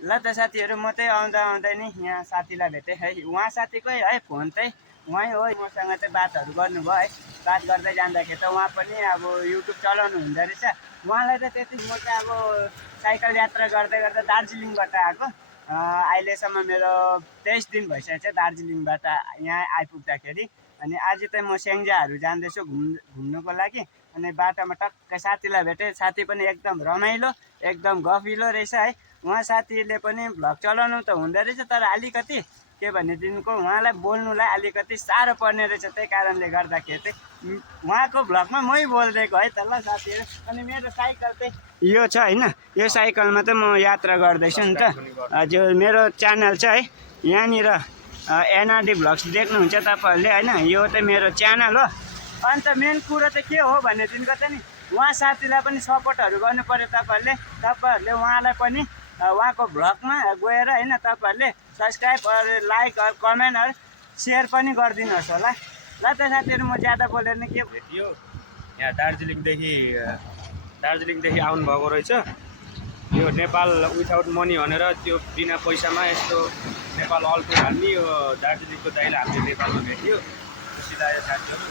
ल त साथीहरू म चाहिँ आउँदा नि यहाँ साथीलाई भेटेँ है। उहाँ साथीकै है फोन चाहिँ उहाँ हो, मसँग चाहिँ बातहरू गर्नुभयो है। बात गर्दै जाँदाखेरि त उहाँ पनि अब युट्युब चलाउनु हुँदो रहेछ। उहाँलाई त त्यति म चाहिँ अब साइकल यात्रा गर्दै गर्दा दार्जिलिङबाट आएको। अहिलेसम्म मेरो 23 दिन भइसकेको छ दार्जिलिङबाट यहाँ आइपुग्दाखेरि। अनि आज चाहिँ म स्याङ्जाहरू जाँदैछु घुम्नुको लागि। अनि बाटोमा टक्कै साथीलाई भेटेँ। साथी पनि एकदम रमाइलो, एकदम गफिलो रहेछ है। उहाँ साथीले पनि भ्लग चलाउनु त हुँदो रहेछ, तर अलिकति के भनेदेखिको उहाँलाई बोल्नुलाई अलिकति साह्रो पर्ने रहेछ। त्यही कारणले गर्दाखेरि चाहिँ उहाँको भ्लगमा मै बोलिदिएको है त ल साथीहरू। अनि मेरो साइकल चाहिँ यो छ होइन, यो साइकलमा चाहिँ म यात्रा गर्दैछु नि त। जो मेरो च्यानल छ है, यहाँनिर एनआरडी भ्लग्स देख्नुहुन्छ तपाईँहरूले होइन। यो चाहिँ मेरो च्यानल हो। अन्त मेन कुरो चाहिँ के हो भनेदेखिको चाहिँ नि उहाँ साथीलाई पनि सपोर्टहरू गर्नु पऱ्यो तपाईँहरूले उहाँलाई पनि उहाँको भ्लगमा गएर होइन तपाईँहरूले सब्सक्राइब लाइक कमेन्ट सेयर पनि गरिदिनुहोस् होला। ल त साथीहरू म ज्यादा बोलेर नि के भेटियो यहाँ दार्जिलिङदेखि आउनुभएको रहेछ। यो नेपाल विथआउट मनी भनेर त्यो बिना पैसामा यस्तो नेपाल अल्टो हाल्ने यो दार्जिलिङको दाइले हामीले नेपालमा भेट्यो। खुसी लाग्यो साथीहरू।